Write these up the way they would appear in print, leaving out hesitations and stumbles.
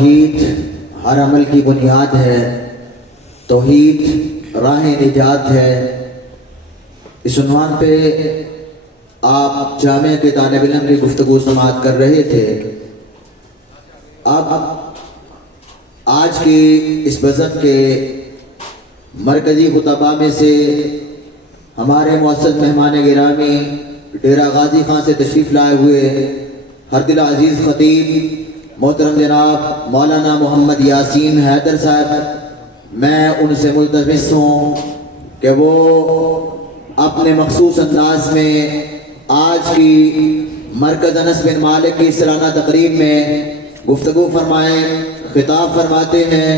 توحید ہر عمل کی بنیاد ہے، توحید راہ نجات ہے۔ اس عنوان پہ آپ جامعہ کے طالب علم کی گفتگو سماعت کر رہے تھے۔ اب آج کی اس بزم کے مرکزی خطباء میں سے ہمارے معزز مہمان گرامی ڈیرہ غازی خان سے تشریف لائے ہوئے ہر دل عزیز خطیب محترم جناب مولانا محمد یاسین حیدر صاحب، میں ان سے ملتمس ہوں کہ وہ اپنے مخصوص انداز میں آج کی مرکز انس بن مالک کی سالانہ تقریب میں گفتگو فرمائیں۔ خطاب فرماتے ہیں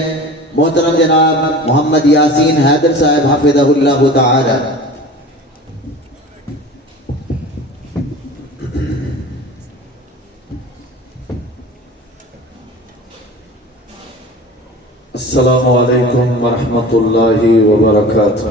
محترم جناب محمد یاسین حیدر صاحب حفظہ اللہ تعالی۔ السلام علیکم ورحمۃ اللہ وبرکاتہ۔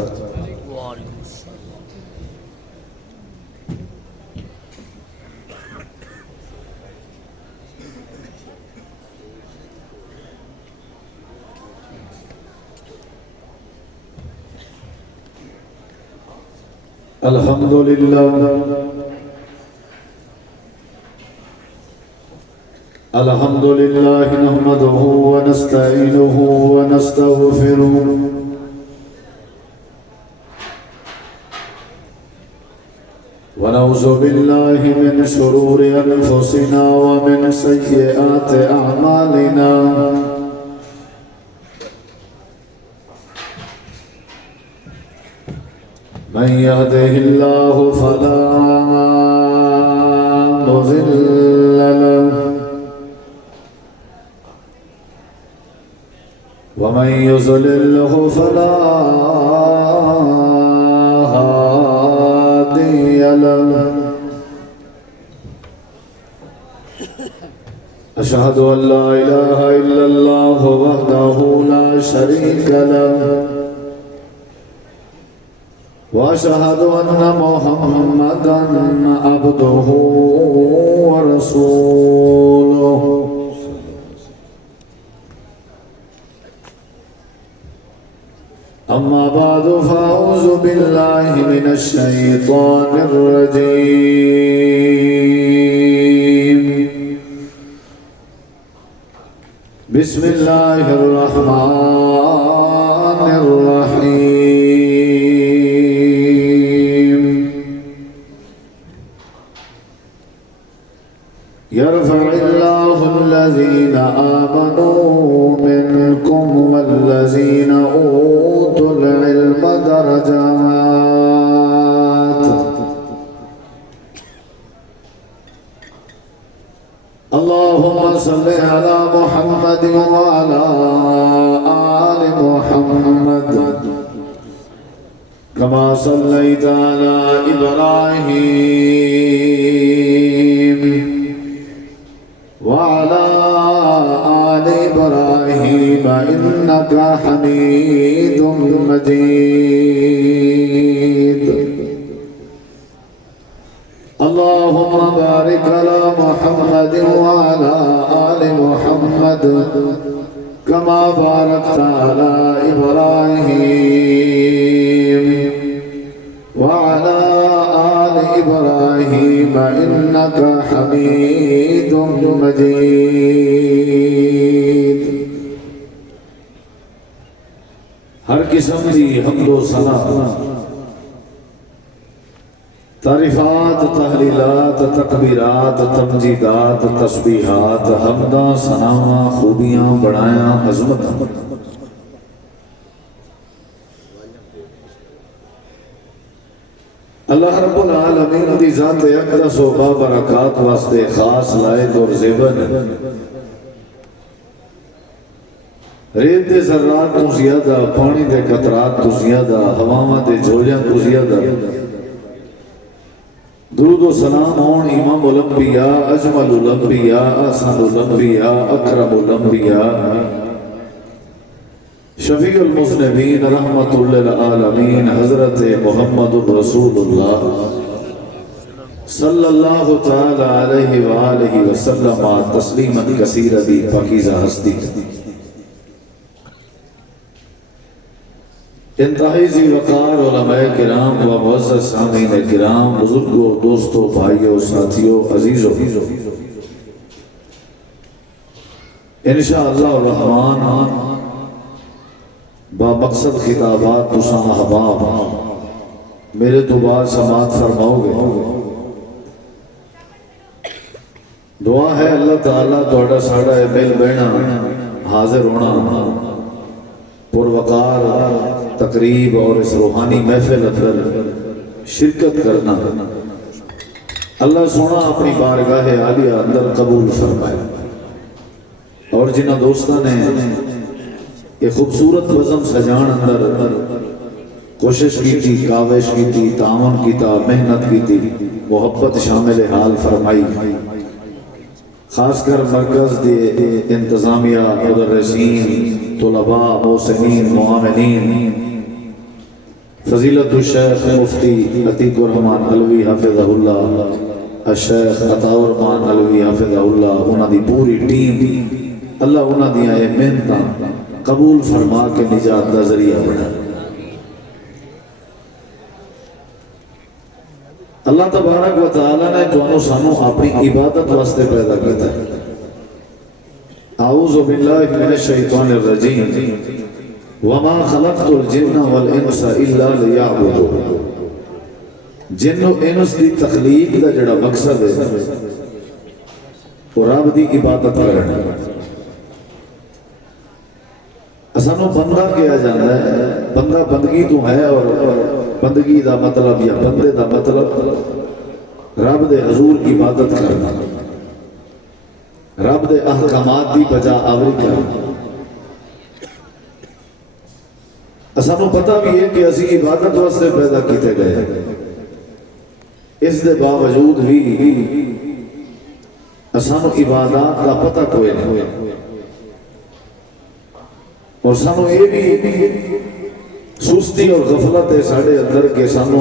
الحمد للہ نحمده ونستعینه ونستغفره ونعوذ باللہ من شرور انفسنا ومن سیئات اعمالنا، من يهده الله فلا مضل له ومن يضلل فلا هادي له، أشهد أن لا إله إلا الله وحده لا شريك له، وأشهد أن محمدًا عبده ورسوله، أما بعد فأعوذ بالله من الشيطان الرجيم، بسم الله الرحمن الرحيم، يرفع الله الذين آمنوا منكم والذين أوتوا العلم درجات، اللهم صل على محمد وعلى آل محمد كما صليت على إبراهيم وعلى آل إبراهيم إنك حميد مجيد، اللهم بارك على محمد وعلى آل محمد كما باركت على إبراهيم وعلى آل إبراهيم إنك حميد مجيد۔ ہر قسم کی حمد و ثنا، تعریفات، تحلیلات، تکبیرات، تمجیدات، تسبیحات، حمداں، ثناواں، خوبیاں، بڑایاں، عظمت اللہ رب العالمین دی ذات اقدس و بابرکات واسطے خاص لائق اور زیبن، ریت دے ذرات تو زیادہ، پانی دے قطرات تو زیادہ، ہواواں دے جھولیاں تو زیادہ، درود و سلام ہون امام الانبیاء، اجمل الانبیاء، احسن الانبیاء، اکرم الانبیاء، شفیع المذنبین، رحمت للعالمین، حضرت محمد رسول اللہ صلی اللہ تعالی علیہ وآلہ وسلم تسلیما کثیرا دی پاکیزہ ہستی انتہائی ذی وقار علماء کرام و معزز سامعین کرام، بزرگوں، دوستوں، بھائیوں، ساتھیوں، عزیزوں، انشاءاللہ الرحمن با مقصد خطابات تساں احباب میرے تو بعد سماعت فرماؤ گے۔ دعا ہے اللہ تعالیٰ توڑا ساڑا مل بینا حاضر ہونا پر وقار تقریب اور اس روحانی محفل اندر شرکت کرنا اللہ سونا اپنی بارگاہ عالیہ اندر قبول فرمائے، اور جنہ دوستہ نے یہ خوبصورت بزم سجان اندر کوشش کی تھی، کاوش کی تھی، تعاون کی تھا، محنت کی تھی، محبت شامل حال فرمائی، خاص کر مرکز دے انتظامیہ، مدرسین، طلباء، محسنین، معاونین، فضیلت الشیخ مفتی عتیق الرحمان علوی حافظہ اللہ، الشیخ عطاء الرحمان علوی حافظہ اللہ، انہاں دی پوری ٹیم، اللہ انہاں دیاں یہ محنتاں قبول فرما کے نجات دا ذریعہ بنا۔ اللہ تبارک و تعالیٰ نے تو سانو اپنی عبادت واسطے پیدا کیتا ہے۔ اعوذ باللہ من الشیطان الرجیم وما خلقت الجن والانس الا لیعبدون۔ جن و انس دی تخلیق دا جڑا مقصد ہے وہ رب دی عبادت کرنا۔ اسانو بندہ کیا جانا ہے، بندہ بندگی تو ہے، اور بندگی دا مطلب یا بندے دا مطلب رب دے حضور عبادت کرنا، رب دے احکامات دی بجا آوری کرنا۔ اسانو پتہ بھی ہے کہ اسی عبادت واسطے پیدا کیتے گئے، اس دے باوجود بھی اسانو عبادات دا پتہ کوئی نہیں، اور سانو یہ بھی سستی اور غفلت ہے ساڑھے اندر کے سانو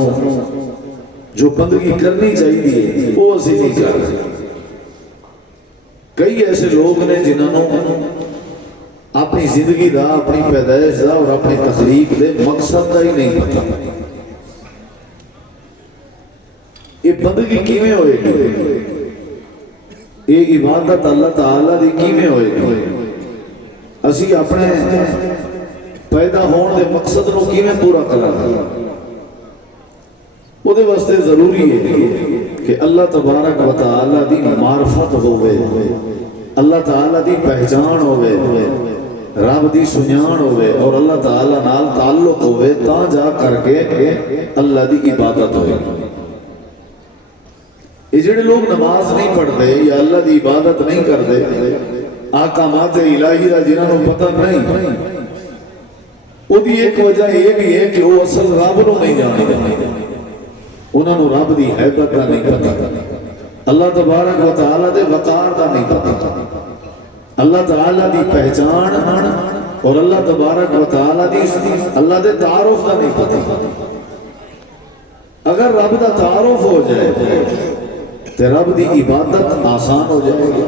جو بندگی کرنی چاہیے وہ اسی نہیں کر رہے۔ کئی ایسے لوگ نے جنہوں اپنی زندگی دا، اپنی پیدائش دا اور اپنی تخلیق دے مقصد دا ہی نہیں پتا۔ یہ بندگی کیویں ہوئے گی، یہ عبادت اللہ تعالیٰ دی کیویں ہوئے گی، اسی اپنے پیدا ہون دے مقصد نو کیویں پورا کرنا۔ وہ دے واسطے ضروری ہے کہ اللہ تبارک و تعالیٰ دی معرفت ہوئے، اللہ تعالیٰ دی پہچان ہوئے، رب دی سنیان ہوئے، اور اللہ تعالیٰ نال تعلق ہوئے، تاں جا کر کے اللہ دی عبادت ہوئے۔ یہ جڑے لوگ نماز نہیں پڑھتے یا اللہ دی عبادت نہیں کرتے، احکامات الہی دا جنہوں نے پتہ نہیں، وہ دی ایک وجہ یہ بھی ہے کہ وہ اصل رب نو نہیں جانتے، انہوں نے رب دی حیبت دا نہیں پتہ، اللہ تبارک و تعالیٰ دے وقار دا نہیں پتہ، اللہ تعالیٰ دی پہچان اور اللہ تبارک و تعالیٰ دی اللہ دے تعارف دا نہیں پتہ۔ اگر رب دا تعارف ہو جائے تو رب دی عبادت آسان ہو جائے گی،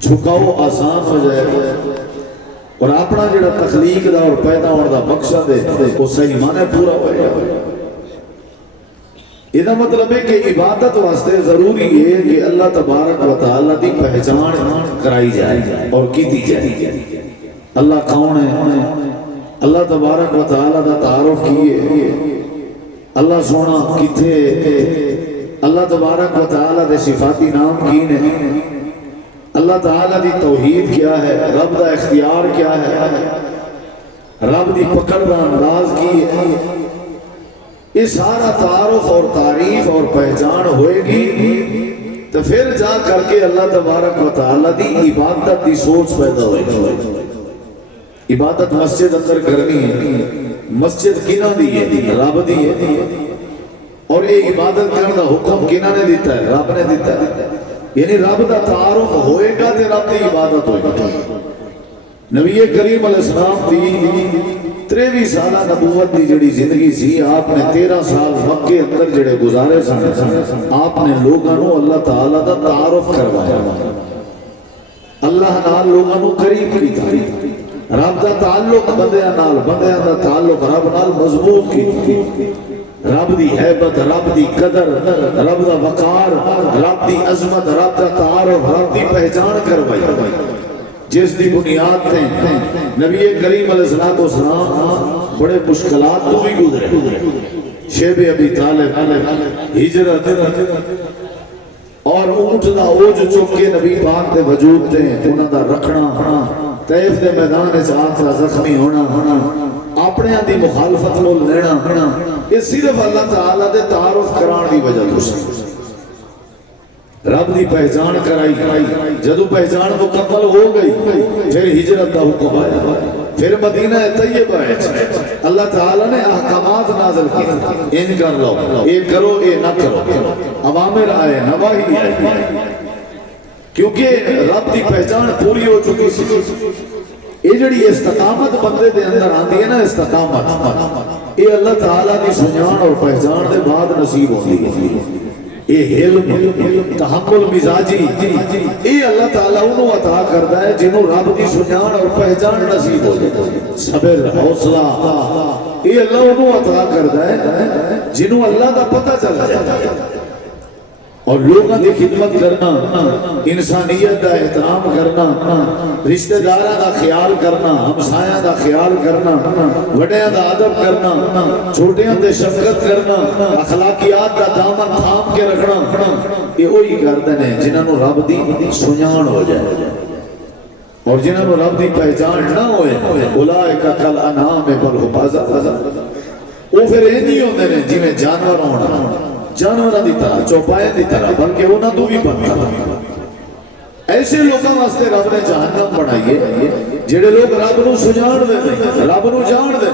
جھکاؤ آسان ہو جائے گا، اور اپنا جڑا تخلیق دا اور پیدا ہونے دا مقصد ہے وہ صحیح معنی پورا ہو جائے گا۔ یہ مطلب ہے کہ عبادت واسطے ضروری ہے کہ اللہ تبارک و تعالیٰ دی پہچان کرائی جائے اور کیتی جائے۔ اللہ کون ہے، اللہ تبارک و تعالیٰ دا تعارف کیے، اللہ سونا کتھے، اللہ تبارک و تعالیٰ دے صفاتی نام کی نے، اللہ تعالیٰ دی توحید کیا ہے، رب دا اختیار کیا ہے، رب دی پکڑ دا انداز کی ہے، یہ سارا تعارف اور تعریف اور پہچان ہوئے گی تو پھر جا کر کے اللہ تبارک و تعالیٰ دی عبادت دی سوچ پیدا ہوئے گی۔ عبادت مسجد اندر کرنی ہے، مسجد کنہ دی ہے، رب دی ہے، اور یہ عبادت کرنے دا حکم کنہ نے دیتا ہے، رب نے دیتا ہے، یعنی رب دا تعارف ہوئے گا تو رب دی عبادت ہوئے گا۔ نبی کریم علیہ السلام دی 23 سالہ نبوت دی جڑی زندگی سی آپ نے 13 سال مکے اندر جڑے گزارے سن آپ نے لوگوں کو اللہ تعالی دا تعارف کروایا اللہ نال لوگوں کو قریب کیتا رب دا تعلق بندیاں نال بندیاں دا تعلق رب نال مضبوط کیتا رب دی ہیبت رب دی قدر رب دا وقار رب دی عظمت رب دا تعارف رب دی پہچان کروائی جس دی بنیاد تے نبی کریم علیہ السلام بڑے مشکلات تو بھی گزرے شیب ابی طالب ہجرت اور اونٹ دا اوج چک کے نبی پاک دے وجود تے انہاں دا رکھنا طیف دے میدان وچ آتا زخمی ہونا اپنے دی مخالفت کو لینا یہ صرف اللہ تعالی دے تعارف کران دی وجہ تو سی رب دی پہچان کرائی جدو پہچان مکمل ہو گئی پھر ہجرت دا حکم آیا پھر مدینہ طیبہ ہے اللہ تعالی نے احکامات نازل کی ان کر لو یہ کرو یہ نہ کرو اوامر آئے نواہی آئے کیونکہ رب دی پہچان پوری ہو چکی سی یہ جڑی استقامت بندے دے اندر آندی ہے نا استقامت یہ اللہ تعالی دی سنجان اور پہچان دے بعد نصیب ہوتی ہے یہ علم تحمل مزاجی یہ اللہ تعالیٰ انہوں عطا کرتا ہے جنہوں رب کی سنجان اور پہچان نصیب ہو جائے صبر حوصلہ یہ اللہ انہوں عطا کرتا ہے جنہوں اللہ کا پتہ چل جاتا ہے اور لوگوں کی خدمت کرنا انسانیت کا احترام کرنا رشتہ داراں دا خیال کرنا ہمسایاں دا خیال کرنا وڈیاں دا ادب کرنا چھوٹیاں تے شفقت کرنا اخلاقیات دا دامن تھام کے رکھنا یہ وہی کرتے ہیں جنہاں نوں رب دی سنجان ہو جائے اور جنہاں نوں رب دی پہچان نہ ہوئے اولئک کل انعام بل هم اضل وہ پھر یہ نہیں ہوندے نے جویں جانور ہونا جانوراں دی طرح چوپائے دی طرح بلکہ انہاں تو بھی بدتر ایسے لوگوں واسطے رب نے جہنم بنائی ہے جڑے لوگ رب نو سجان دے رب نو جان دے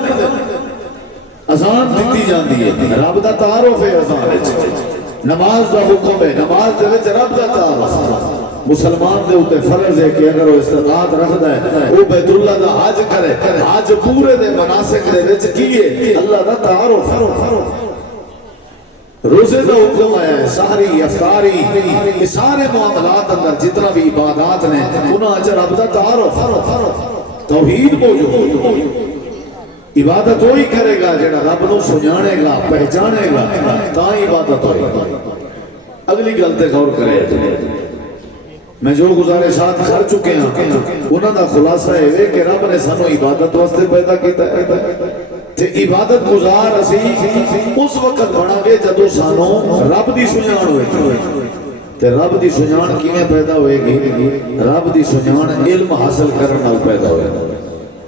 اذان دتی جاندی ہے رب دا تعارف ہے اذان وچ نماز دا حکم ہے نماز دے وچ رب دا تعارف مسلمان دے اوتے فرض ہے کہ اگر وہ استطاعت رکھدا ہے وہ بیت اللہ دا حج کرے حج پورے دے مناسک دے وچ کیے اللہ دا تعارف روزے کا حکم ہے سحری افطاری یہ سارے معاملات اندر جتنا بھی عبادات نے انہاں اچھا رب دا تعارف توحید موجود عبادت وہی کرے گا جڑا رب نو سجانے گا پہچانے گا تا عبادت ہوئے گا اگلی گل تے غور کرے میں جو گزارشات کر چکے ہیں انہاں دا خلاصہ ہے کہ رب نے سانو عبادت واسطے پیدا کیتا ہے تے عبادت گزار اسی اس وقت بنا گے جدو سانو رب دی سنجان ہوئے تے رب دی سنجان کیویں پیدا ہوئے گی رب دی سنجان علم حاصل کرنے نال پیدا ہوئے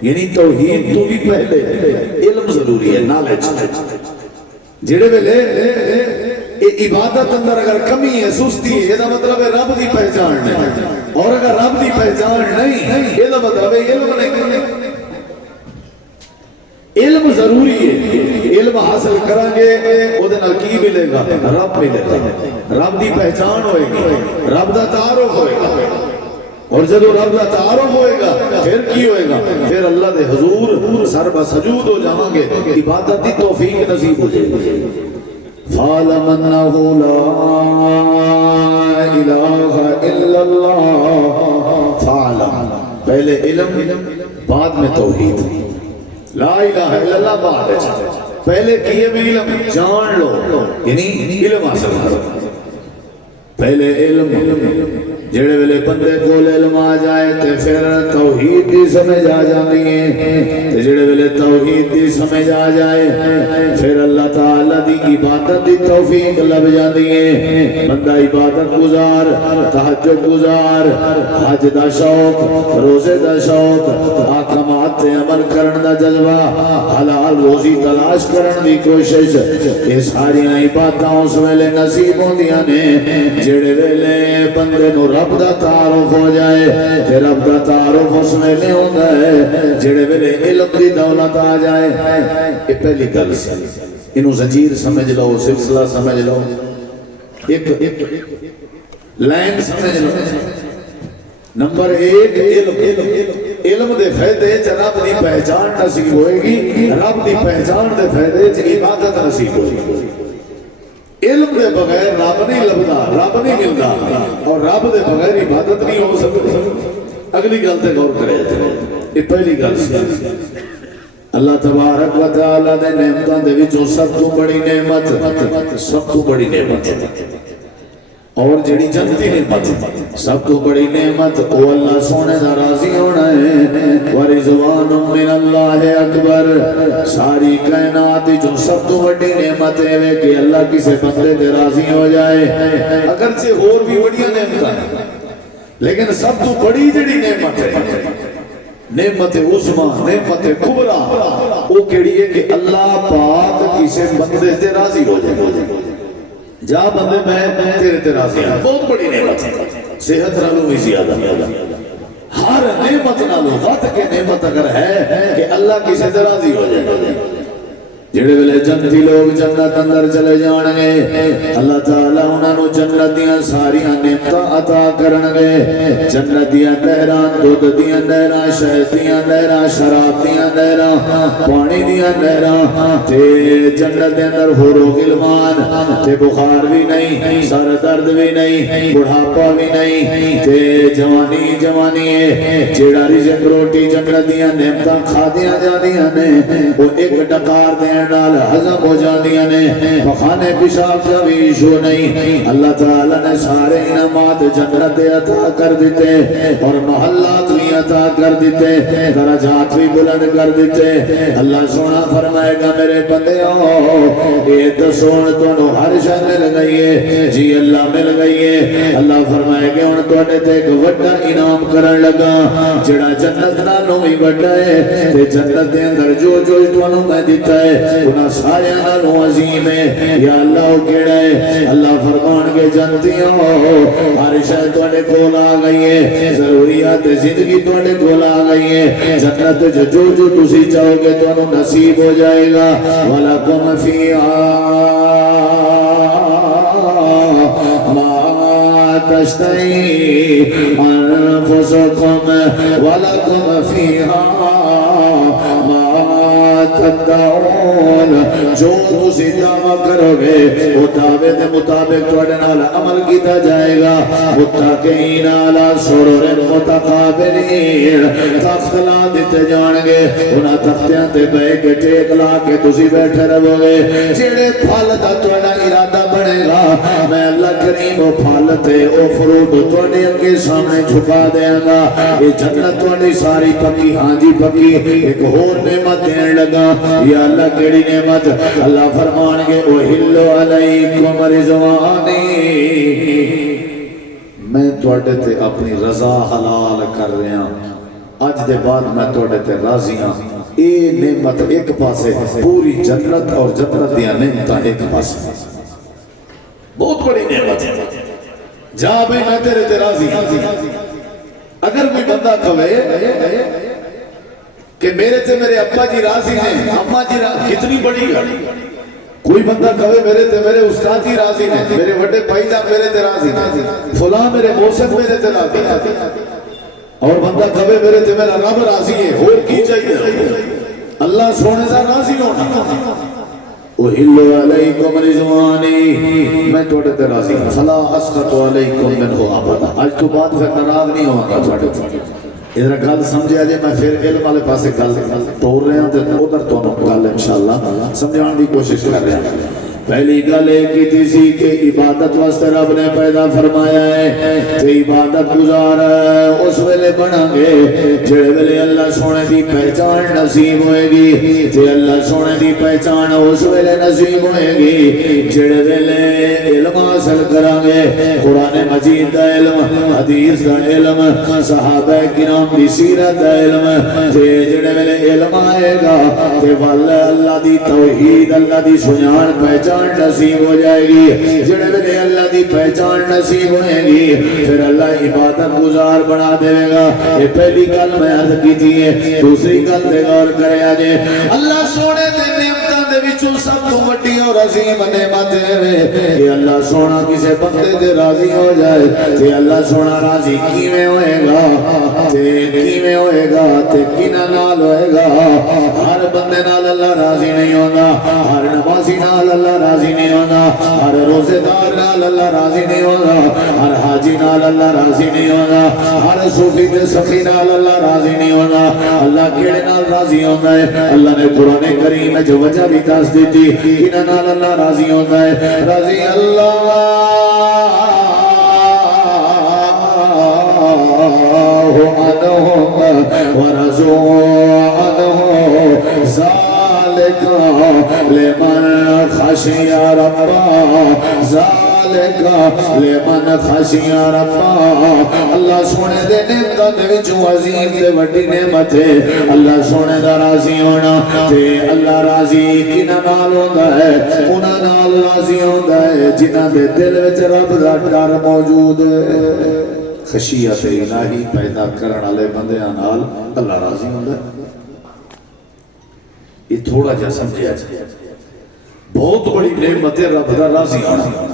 یعنی توحید تو بھی پہلے علم ضروری ہے نالج جڑے ویلے عبادت اندر اگر کمی ہے سستی ہے یہ مطلب ہے رب دی پہچان نہیں اور اگر رب دی پہچان نہیں یہ مطلب ہے علم نہیں علم ضروری ہے علم حاصل کریں گے وہ کی ملے گا رب ملے گا رب دی پہچان ہوئے گی رب دا تعارف ہوئے گا اور جب رب دا تعارف ہوئے گا پھر کی ہوئے گا پھر اللہ دے حضور سر بسجود ہو جاؤں گے عبادت دی توفیق نصیب ہو جائے گی فَعْلَمْ أَنَّهُ لَا إِلَٰهَ إِلَّا اللَّهُ فَعْلَمْ پہلے علم بعد میں توحید لا الہ الا اللہ بعد ہے پہلے کیے میں علم جان لو یعنی علم حاصل کرو پہلے علم جڑے ویلے بندے کو علم آ جائے تے پھر توحید دی سمجھ آ جانی ہے تے جڑے ویلے توحید دی سمجھ آ جائے پھر اللہ تعالی دی عبادت دی توفیق لب جاندی ہے بندہ عبادت گزار تہجد گزار حج دا شوق روزے دا شوق احکامات تے عمل کرن دا جذبہ حلال روزی تلاش کرن دی کوشش یہ ساری عبادتاں اس ویلے نصیب ہوندیاں نے جڑے ویلے بندے نو رب دا تعارف ہو جائے تے رب دا تعارف اس میں نہیں ہوتا ہے جڑے ویلے علم دی دولت آ جائے یہ پہلی گل سی انہوں زنجیر سمجھ لو سلسلہ سمجھ لو ایک لائن سمجھ لو نمبر ایک علم علم دے فائدے چ رب دی پہچان نصیب ہوئے گی، رب دی پہچان دے فائدے چ عبادت نصیب ہوئے گی۔ علم دے بغیر رب نہیں لبدا، رب نہیں ملدا، اور رب دے بغیر عبادت نہیں ہو سکتی۔ اگلی گل تے غور کرے، یہ پہلی گل سی۔ اللہ تبارک و تعالی دے نعمتاں دے وچوں سب تو بڑی نعمت، سب تو بڑی نعمت اور جڑی جنتی نعمت، سب تو بڑی نعمت او اللہ سونے دا راضی ہونا ہے۔ ورضوان من اللہ اکبر، ساری کائنات جو سب تو بڑی نعمت ہے کہ اللہ کسی بندے تے راضی ہو جائے۔ اگرچہ اور بھی بڑی نعمت ہے، لیکن سب تو بڑی جڑی نعمت ہے، نعمت عظما، نعمت کبرا، وہ کیڑی ہے کہ اللہ پاک کسی بندے تے راضی ہو جائے۔ جا بندے میں تیرے تے راضی ہوں، بہت بڑی نعمت ہے۔ صحت نالوں بھی زیادہ، ہر نعمت نالوں غت کے نعمت اگر ہے کہ اللہ کسی تے راضی ہو جائے۔ جڑے ویلے جنتی لوگ جنت اندر چلے جان گے، اللہ تعالیٰ انہاں نو جنت دیاں ساریاں نعمتاں عطا کرن گے۔ جنت دیاں نہراں، دودھ دیاں نہراں، شہد دیاں نہراں، شراب دیاں نہراں، پانی دیاں نہراں، تے جنت دے اندر حور و غلمان، تے بخار بھی نہیں، سر درد بھی نہیں، بڑھاپا بھی نہیں، تے جوانی جوانی ہے۔ جیڑا رزق روٹی جنت دیاں نعمتاں کھادیاں جاندیاں نے، وہ ایک ڈکار دے نال ہضم ہو جاندیاں نے، پخانے پیشاب کا بھی ایشو نہیں۔ اللہ تعالیٰ نے سارے انعامات جنت عطا کر دیتے اور محلات بھی عطا کر دیتے، درجات بھی بلند کر دیتے۔ اللہ سونا فرمائے گا میرے بندیوں یہ دسون تو ہر شے مل گئی ہے، جی اللہ مل گئی ہے۔ اللہ فرمائے گا ہن تواڈے تے ایک بڑا انعام کرن لگا جڑا جنت نالوں بھی بڑا ہے، تے جنت دے اندر جو جو تانوں میں دیتا ہے انہاں سارے نالوں عظیم ہے۔ یا اللہ وہ کیڑا ہے؟ اللہ فرمان کے جنتیوں ہر شے تواڈے کول آ گئی ہے، ضروریات زندگی تواڈے کول آ گئی ہے۔ جنت جو جو تسی چاہو گے تانوں نصیب ہو جائے گا۔ وَلَكُمْ فِيهَا مَا تَشْتَهِي أَنفُسُكُمْ وَلَكُمْ فِيهَا مَا تدعون، جو تسی دعویٰ کرو گے وہ دعوے دے مطابق تواڈے نال عمل کیتا جائے گا۔ متقین علی سرر متقابلین، تخت لا دیتے جان گے، انہاں تختیاں تے بیٹھ کے ٹیک لا کے تسی بیٹھے رہو گے۔ جڑے پھل دا تواڈا ارادہ بنے گا میں اللہ کریم وہ پھل تے او فروٹ تواڈے اگے سامنے جھکا دیاں گا۔ یہ جنت تواڈی ساری پکی، ہاں جی پکی۔ ایک اور نعمت دین لگا، یا اللہ کیڑی نعمت؟ اللہ فرمان گے اُحِلُّ عَلَيْكُمْ رِضْوَانِي، میں تواڈے تے اپنی رضا حلال کر رہا ہوں، اج دے بعد میں تواڈے تے راضی ہاں۔ اے نعمت ایک پاسے، پوری جنت اور جنت دیاں نعمتاں ایک پاسے، بہت بڑی نعمت ہے۔ جا بھئی میں تیرے تے راضی ہاں۔ اگر کوئی بندہ کہے کہ میرے تے میرے ابا جی راضی ہیں، اما جی راضی، کتنی بڑی گل۔ کوئی بندہ کہے میرے تے میرے استاد جی راضی ہیں، میرے بڑے بھائی جان میرے تے راضی ہیں، فلاں میرے موسم میرے تے راضی ہیں، اور بندہ کہے میرے تے میرا رب راضی ہے، اور کی چاہیے؟ اللہ سونے سے راضی ہونا۔ اُحِلُّ عَلَيْكُمْ رِضْوَانِي، میں توڑے تے راضی ہوں، فَلَا أَسْخَطُ عَلَيْكُمْ مِنْهُ أَبَدًا، آج تو بات پھر ناراض نہیں ہوگا توڑے تے۔ ادھر گل سمجھے آجے، میں پھر علم والے پاسے گل توڑ رہے ہیں، تو ادھر تو گل انشاءاللہ سمجھان دی کوشش کر رہے ہیں۔ پہلی گل ایک کی تھی کہ عبادت واسطے رب نے پیدا فرمایا ہے، کہ عبادت گزار اس ویلے بنا گے جڑے ویلے اللہ سونے دی پہچان نصیب ہوئے گی، کہ اللہ سونے دی پہچان اس ویلے نصیب ہوئے گی جڑے ویلے علم حاصل کریں گے، قرآن مجید دا علم، حدیث دا علم، صحابہ کرام دی سیرت دا علم، جڑے ویلے علم آئے گا کہ واللہ اللہ دی توحید، اللہ دی سنیان پہچان نصیب ہو جائے گی۔ جڑے ویلے اللہ دی پہچان نصیب ہوئے گی پھر اللہ عبادت گزار بنا دے گا۔ یہ پہلی گل میں عرض کی تھی ہے۔ دوسری گل تے غور کرے آجے، اللہ سونے دے نعمتاں دے وچوں سب تو وڈی اور عظیم نعمت ہے کہ اللہ سونا کسے بندے تے راضی ہو جائے۔ تے اللہ سونا راضی کیویں ہوئے گا؟ تے کیویں ہوئے گا تے کنا نال ہوئے گا ہر بندے نال اللہ راضی نہیں ہوتا ہر نمازی نال اللہ راضی نہیں ہوتا ہر روزے دار نال اللہ راضی نہیں ہوتا ہر حاجی نال اللہ راضی نہیں ہوتا ہر صوفی تے سخی نال اللہ راضی نہیں ہوتا اللہ کیڑے نال راضی ہوتا ہے اللہ نے قرآن کریم میں جو وجہ بھی دس دیتی کنا نال اللہ راضی ہوتا ہے راضی اللہ عنهم ورضوا عنه ذلك لمن خشي ربه ذلك لمن خشي ربه اللہ سونے دے نعمتاں دے وچوں عظیم تے وڈی نعمت ہے اللہ سونے دا راضی ہونا تے اللہ راضی کنا نال ہوندا ہے انہاں نال راضی ہوندا ہے جنہاں دے دل وچ رب دا ڈر موجود ہے خشیت الہی پیدا کرن والے بندیاں نال اللہ راضی ہوندا ہے یہ تھوڑا جا سمجھیا جائے بہت بڑی نعمت ہے رب دا راضی ہونا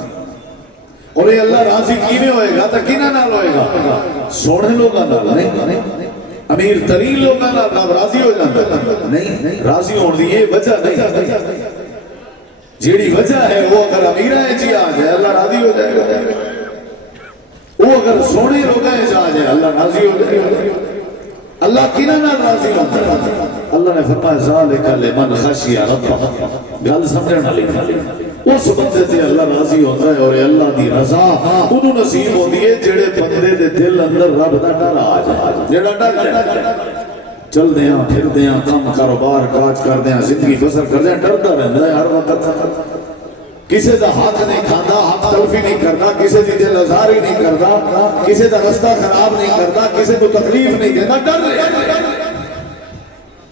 اور یہ اللہ راضی کیویں ہوئے گا تے کنا نال ہوئے گا سونے لوگاں نال نہیں امیر ترین لوگاں نال رب راضی ہو جاندا نہیں راضی ہون دی یہ وجہ نہیں جیڑی وجہ ہے وہ اگر امیراں وچ آ جائے اللہ راضی ہو جائے گا وہ اگر سونے لوگاں جا جائے اللہ راضی ہو جائے گا اللہ کنا نال راضی ہوتا ہے اللہ نے فرمایا ذالک لمن خشی ربہ گل سمجھن والی اس بندے تے اللہ راضی ہوتا ہے اور اللہ دی رضا انہوں نصیب ہوندی ہے جڑے بندے دے دل اندر رب دا ڈر آ جائے جڑا ڈر جائے چل دیاں پھر دیاں کام کاروبار کاج کر دیاں زندگی بسر کر دیاں ڈردا رہندا ہے ہر وقت کسی دا ہاتھ نہیں کھاندا حق تلفی نہیں کرتا کسی دی دل آزاری نہیں کرتا کسی دا رستہ خراب نہیں کرتا کسی کو تکلیف نہیں دیتا ڈر رہے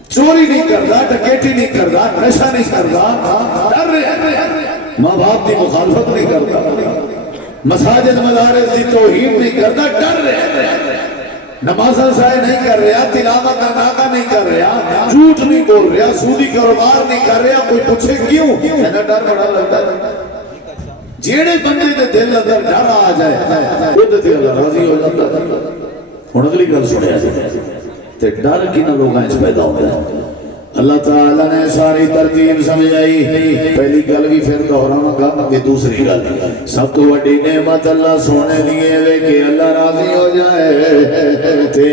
چوری نہیں کرتا ڈکیٹی نہیں کرتا نشہ نہیں کرتا ڈر رہے ماں باپ کی مخالفت نہیں کرتا مساجد مدارس کی توہین نہیں کرتا ڈر رہے نمازاں ضائع نہیں کر رہا تلاوت ناغا نہیں کر رہا جھوٹ نہیں بول رہا سودی کاروبار نہیں کر رہا کوئی پوچھے کیوں اینا ڈر بڑا لگتا ہے جیڑے بندے دے دل اندر ڈر آ جائے وہ تے اللہ راضی ہو جاتا ہے ہن اگلی گل سنیا جائے تے ڈر کنا لوگاں وچ پیدا ہوندا ہے اللہ تعالیٰ نے ساری ترتیب سمجھائی پہلی گل بھی پھر دہراواں گا کہ دوسری گل سب تو بڑی نعمت اللہ سونے دیے لے کے اللہ راضی ہو جائے تے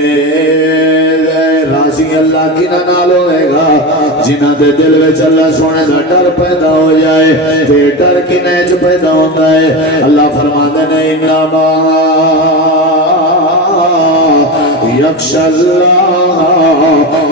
راضی اللہ کنا نال ہوئے گا جنہاں دے دل وچ اللہ سونے دا ڈر پیدا ہو جائے تے ڈر کنے وچ پیدا ہوندا ہے اللہ فرماندے نے انما یخشی اللہ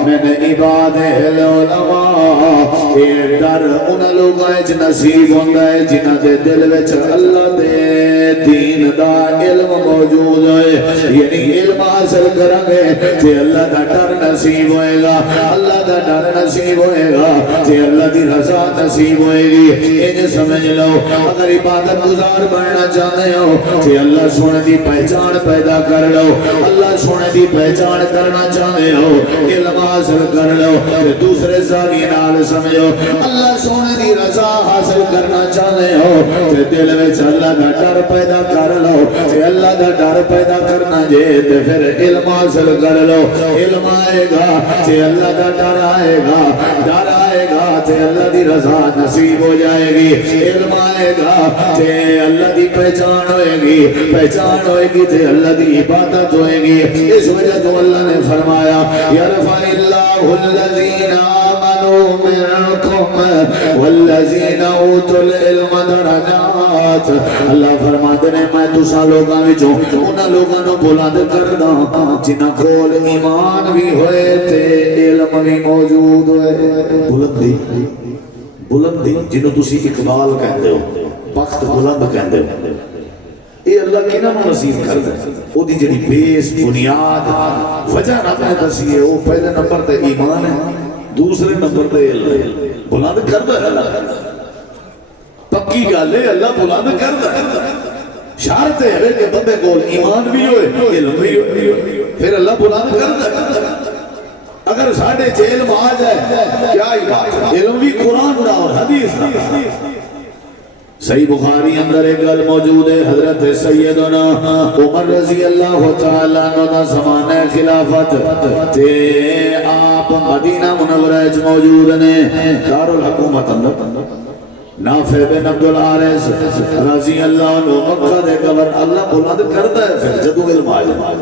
من عبادہ العلماء یہ ڈر ان لوگوں وچ نصیب ہوندا ہے جنہاں دے دل وچ اللہ دے دین دا علم موجود ہے یعنی علم حاصل کریں گے تے اللہ دا ڈر نصیب ہوئے گا اللہ دا ڈر نصیب ہوئے گا تے اللہ دی رضا نصیب ہوئے گی انہیں سمجھ لو اگر عبادت گزار بننا چاہتے ہو تے اللہ سونے دی پہچان پیدا کر لو اللہ سونے دی پہچان کرنا چاہتے ہو علم حاصل کر لو تے دوسرے زاویے نال سمجھو اللہ سونے دی رضا حاصل کرنا چاہتے ہو تے دل وچ اللہ دا ڈر پیدا کر لو تے اللہ دا ڈر پیدا کرنا جے تے پھر علم حاصل کر لو علم آئے گا تے اللہ دا ڈر آئے گا تے اللہ دی رضا نصیب ہو جائے گی علم آئے گا تے اللہ دی پہچان ہوئے گی تے اللہ دی عبادت ہوئے گی اس وجہ تو اللہ نے فرمایا یرفع اللہ الذین آمنوا منکم والذین اوتوا العلم درجات اللہ فرماتے ہیں میں تساں لوگاں وچوں انہاں لوگاں نوں بلند کردا جنہاں کول ایمان بھی ہوئے تے علم بھی موجود ہوئے بلندی جنوں تسی اقبال کہندے ہو بخت بلند کہندے ہو یہ اللہ کی نام نصیب کرتا ہے وہ دی جڑی بیس بنیاد وجہ رب نے دسی ہے وہ پہلے نمبر تے ایمان ہے دوسرے نمبر تے علم بلند کرتا ہے اللہ پکی گل ہے اللہ بلند کرتا ہے شرط ہے کہ بندے کو ایمان بھی ہوئے علم بھی ہوئے پھر اللہ بلند کرتا ہے اگر ساڑھے علم آ جائے کیا علم بھی قرآن دا اور حدیث دا صحیح بخاری اندر ایک گل موجود ہے، حضرت سیدنا عمر رضی اللہ تعالیٰ عنہ دا زمانہ خلافت تے آپ مدینہ منورہ وچ موجود نے، دارالحکومت اندر نافع بن عبد الحارث رضی اللہ عنہ مکہ دے گورنر اللہ بلند کرتا ہے پھر جدو علم آ جائے۔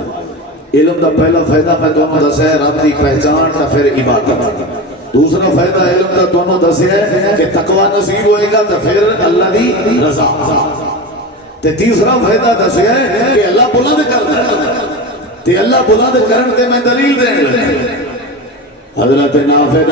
علم دا پہلا فائدہ میں تمہیں دسیا ہے رب دی پہچان تا پھر عبادت، دوسرا فائدہ علم کا تمہیں دسیا ہے کہ تقوی نصیب ہوئے گا تو پھر اللہ دی رضا، تے تیسرا فائدہ دسیا ہے کہ اللہ بلند کرتا ہے، تے اللہ بلند کرن تے میں دلیل دین لگا۔ حضرت نافع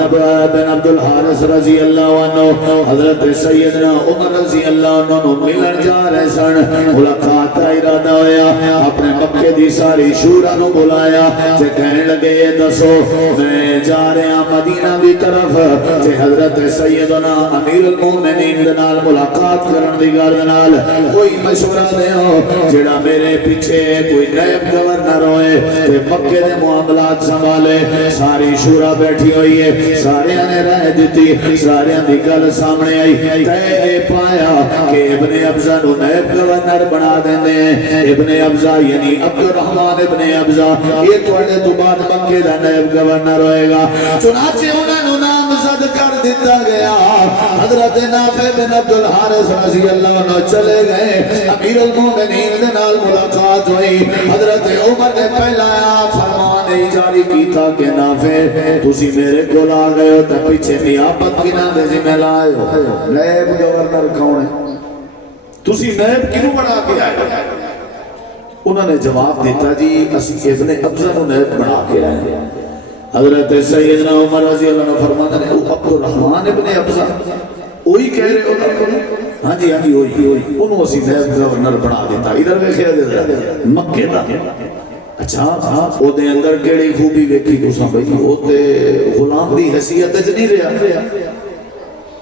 بن عبد الحارث رضی اللہ عنہ حضرت سیدنا عمر رضی اللہ عنہ ملن جا رہے سن، ملاقات کا ارادہ ہویا، اپنے مکے دی ساری شورا نو بلایا تے کہنے لگے یہ دسو میں جا رہا مدینہ دی طرف تے حضرت سیدنا امیر المومنین دے نال ملاقات کرن دی گل نال کوئی مشورہ دیو جڑا میرے پیچھے کوئی نائب گورنر ہوئے تے مکے دے معاملات سنبھالے۔ ساری شورا بیٹھی ہوئی ہے، سارے نے رہ دیتی، سارے دی گل سامنے آئی، تے پایا کہ ابن ابزا نو نائب گورنر بنا دیندے ہیں۔ ابن ابزا یعنی عبد الرحمن ابن ابزا یہ تواڈے تو بعد مکے دا نائب گورنر ہوئے گا، چنانچہ انہاں نو نامزد کر دیتا گیا۔ حضرت نافع بن عبد الحارث رضی اللہ عنہ چلے گئے، امیر المومنین دے نال ملاقات ہوئی۔ حضرت عمر نے پہلا فرمان جاری کیتا کہ نافع تسی میرے کو آ گئے ہو تو پیچھے نیابت کی نہ دے ذمہ لائے ہو، نائب گورنر کون ہے، تسی نائب کیوں بنا کے آئے ہو؟ انہوں نے جواب دیتا جی اسی ابن ابزا نو نائب بنا کے آئے۔ حضرت سیدنا عمر رضی اللہ عنہ فرماتے ہیں عبد الرحمن ابن ابزا وہی کہہ رہے ہو؟ ہاں جی وہی، انہوں اسی نائب گورنر بنا دیتا۔ ادھر دیکھے مکے دا، اچھا او دے اندر کیڑی خوبی ویکھی تساں بھئی، او تے غلام دی حیثیت وچ نہیں رہیا،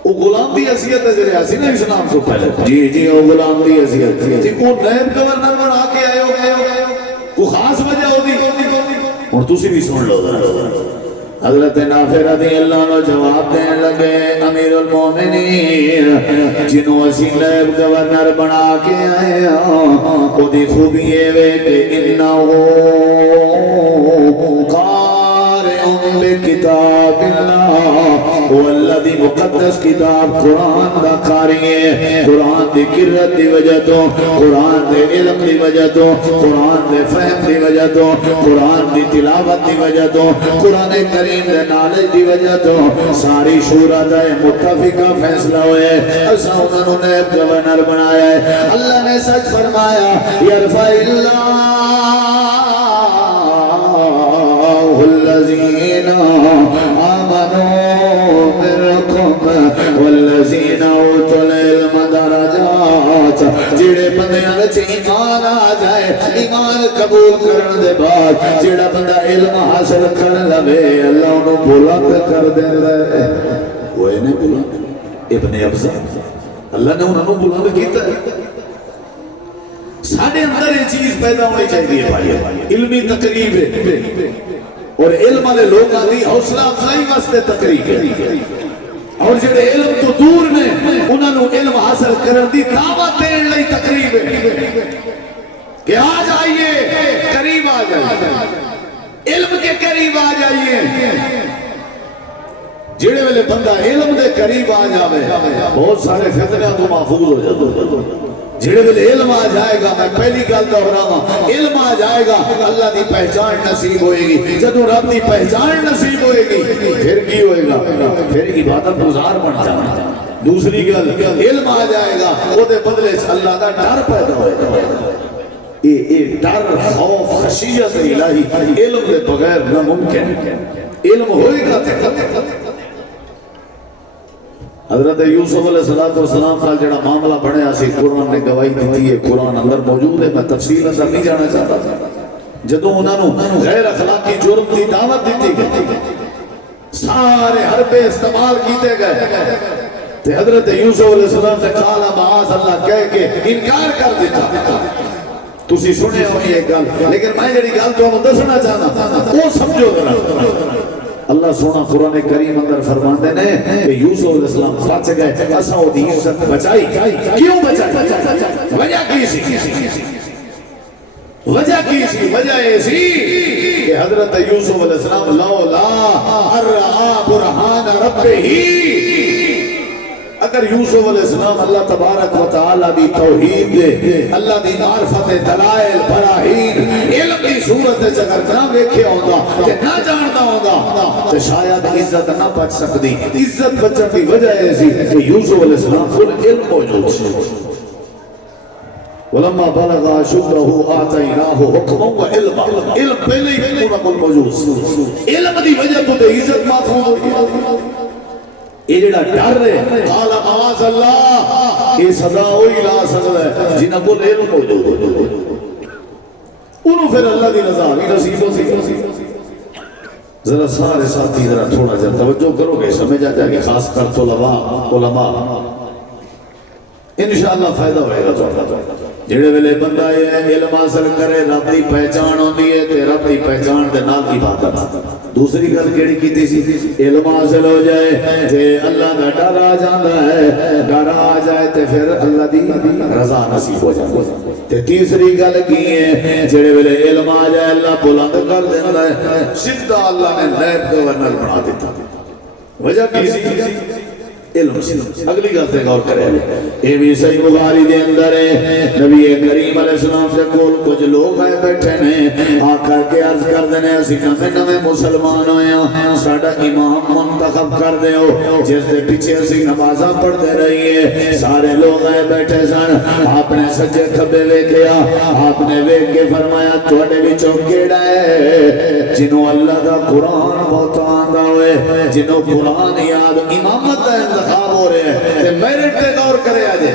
او غلام دی حیثیت وچ رہیا سی نا اسلام تو پہلے، جی او غلام دی حیثیت تھی، او نائب گورنر بنا کے آئے ہو، کوئی خاص وجہ ہوتی؟ ہن تسی بھی سن لو ذرا۔ حضرت نافع رضی اللہ عنہ جواب دینے لگے امیر المومنین جنہوں اسی نائب گورنر بنا کے آئے ہوں او دی خوبی یہ وے کہ انہو قارئ بکتاب اللہ واللہ دی مقدس کتاب قرآن دا قاری ہے، قرآن دی قرت دی وجہ تو، قرآن دے علم دی وجہ تو، قرآن دے فہم دی وجہ تو، قرآن دی تلاوت دی وجہ تو، قرآن کریم دے نالج دی وجہ تو ساری شورا دا متفقہ فیصلہ ہوئے ایسا انہوں نے گورنر بنایا ہے۔ اللہ نے سچ فرمایا یرفع اللہ الذین آمنوا منکم والذین اوتوا العلم درجات، جڑے بندیاں وچ ایمان آ جائے، ایمان قبول کرن دے بعد جڑا بندہ علم حاصل کر لے اللہ انہوں بلند کر دیندا ہے۔ وہ نے بلند ابن ابزا اللہ نے انہوں بلند کیتا ہے۔ ساڈے اندر یہ چیز پیدا ہونی چاہیے بھائی، علمی تقریب ہے اور علم والے لوگوں کی حوصلہ افزائی واسطے تقریب ہے، اور جڑے علم تو دور میں انہوں علم حاصل کرن دی دعوت دین لئی تقریب ہے کہ آ جائیے قریب آ جائیے، علم کے قریب آ جائیے۔ جڑے ویلے بندہ علم دے قریب آ جاوے بہت سارے فتنہ تو محفوظ ہو جاتے۔ جڑے ویلے علم آ جائے گا، میں پہلی گل دہراواں، علم آ جائے گا اللہ دی پہچان نصیب ہوئے گی۔ جدوں رب دی پہچان نصیب ہوئے گی پھر کی ہوئے گا؟ پھر عبادت گزار بن جانا۔ دوسری گل علم آ جائے گا وہ دے بدلے اللہ دا ڈر پیدا ہوئے گا۔ یہ ڈر خوف خشیت الہی علم دے بغیر ناممکن، علم ہوئے گا۔ حضرت یوسف علیہ السلام کا جڑا معاملہ بنیا سی قرآن نے گواہی دیتی ہے، قرآن اندر موجود ہے، میں تفصیل اندر نہیں جانا چاہتا تھا۔ جدوں انہوں نے غیر اخلاقی جرم کی دعوت دیتی گئی، سارے حربے استعمال کیتے گئے، تے حضرت یوسف علیہ السلام سے قال معاذ اللہ کہہ کے انکار کر دیتا۔ تسی سنے ہو یہ گل، لیکن میں جڑی گل تانوں دسنا چاہنا وہ سمجھو ذرا۔ اللہ سونا قرآن کریم اندر فرماندے نے کہ یوسف علیہ السلام بچ گئے اساں او دی عزت بچائی کیوں بچائی وجہ کی سی وجہ کی سی وجہ یہ سی کہ حضرت یوسف علیہ السلام لولا ارعا برہان ربہ اگر یوسف علیہ السلام اللہ تبارک و تعالی دی توحید دے اللہ دی معرفت دلائل براہین علم دی صورت تے اگر نہ ویکھیا ہوندا تے نہ جاندا ہوندا تے شاید عزت نہ بچ سکتی عزت بچن دی وجہ یہ سی کہ یوسف علیہ السلام فل علم موجود سی ولما بلغ اشدہ آتیناہ حکما و علما علم پہلے ہی پورا موجود علم دی وجہ تو تے عزت محفوظ ہوئی یہ جڑا ڈر ہے قال معاذ اللہ یہ سزا وہی لا سکتا ہے جنہاں کو علم موجود ہو انہوں پھر اللہ دی رضا بھی نصیب ہو سی ذرا سارے ساتھی ذرا تھوڑا جا توجہ کرو گے سمجھ آ جائے گی خاص کر علماء انشاءاللہ فائدہ ہوئے گا جڑے ویلے بندہ یہ علم حاصل کرے رب دی پہچان ہوندی ہے تے رب دی پہچان دے نال عبادت دوسری گل کیڑی کیتی سی علم حاصل ہو جائے تے اللہ دا ڈر آ جاندا ہے ڈر آ جائے تے پھر اللہ دی رضا نصیب ہو جاندی تے تیسری گل کی ہے جڑے ویلے علم آ جائے اللہ بلند کر دیندا ہے سیدھا اللہ نے نیب گورنر بنا دیتا وجہ کی سی علم اگلی گل تے غور کرے اے بھی صحیح بخاری دے اندر ہے نبی کریم علیہ السلام سے کول کچھ لوگ آئے بیٹھے نے آ کر کے عرض کر دینے اسی نویں مسلمان ہوئے ہیں ساڈا امام منتخب کر دے ہو جس دے پیچھے اسی نمازاں پڑھتے رہیے سارے لوگ آئے بیٹھے سن آپ نے سجے کھبے ویکھیا آپ نے ویکھ کے فرمایا تواڈے وچوں کیڑا ہے جنوں اللہ دا قرآن بہت آندا ہوئے جنوں قرآن یاد امامت دا خواب ہو رہے ہیں تے میرٹ تے غور کرے آجے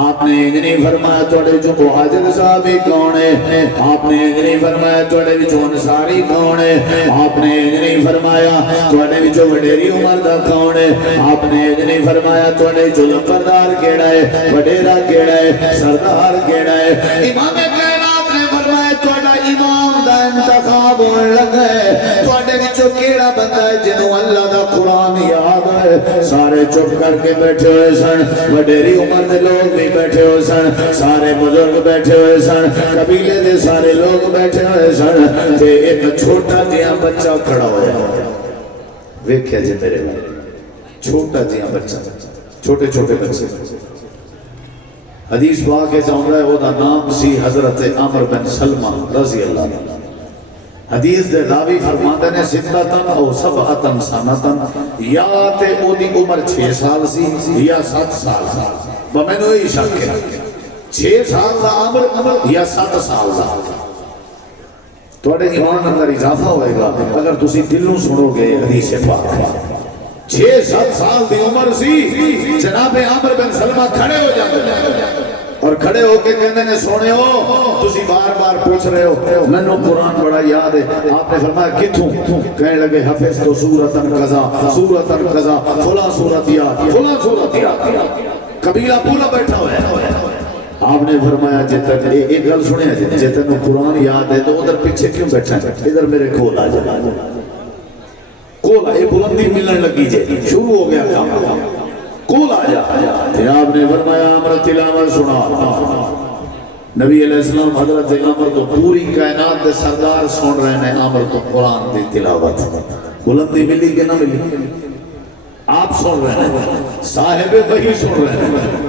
آپ نے نہیں فرمایا توڑے جو مہاجر صحابی کون ہے آپ نے نہیں فرمایا توڑے جو انصاری کون ہے آپ نے نہیں فرمایا توڑے جو وڈیری عمر دا کون ہے آپ نے نہیں فرمایا توڑے جو لپردار کیڑا ہے وڈیرا کیڑا ہے سردار کیڑا ہے امام کائنات نے فرمایا توڑا امام دا انتخاب ہونے لگا ہے توڑے جو کیڑا بندہ ہے جنہوں اللہ دا قرآن یاد ہے سارے چپ کر کے بیٹھے ہوئے سن وڈیری عمر دے لوگ بھی بیٹھے ہوئے سن سارے بزرگ بیٹھے ہوئے سن قبیلے دے سارے لوگ بیٹھے ہوئے سن تے ایک چھوٹا جہاں بچہ کھڑا ہویا ویکھیا جی میرے چھوٹا جہاں بچہ چھوٹے چھوٹے بچے حدیث پاک کے جاؤں ہے وہ دا نام سی حضرت عمر بن سلمہ رضی اللہ عنہ حدیث دے راوی فرماندے نے ستتن او سبعتن سنتن یا تے او دی عمر 6 سال سی یا 7 سال وہ میں نے یہ شک ہے 6 سال دا عمر یا 7 سال دا توڑے ایمان اندر اضافہ ہوئے گا اگر تسی دلوں سنو گے حدیث پاک 6-7 سال دی عمر سی جناب عمر بن سلمہ کھڑے ہو جاتے اور کھڑے ہو کے کہنے نے سونے ہو تسی بار بار پوچھ رہے ہو میں نے قرآن بڑا یاد ہے آپ نے فرمایا کتھوں کہنے لگے حفظ تو سورتن قضا سورتن قضا فلاں سورت یاد فلاں سورت یاد قبیلہ پورا بیٹھا ہوا ہے آپ نے فرمایا جتن ایک گل سنے جتن قرآن یاد ہے تو ادھر پیچھے کیوں بیٹھا ہے ادھر میرے کھول آ جا کھول آئے بلندی ملنے لگی جے شروع ہو گیا کام کول آ جا آپ نے فرمایا عمر تلاوت سنا نبی علیہ السلام حضرت عمر تو پوری کائنات دے سردار سن رہے ہیں عمر تو قرآن دی تلاوت بلندی ملی کہ نہ ملی آپ سن رہے ہیں صاحب وحی سن رہے ہیں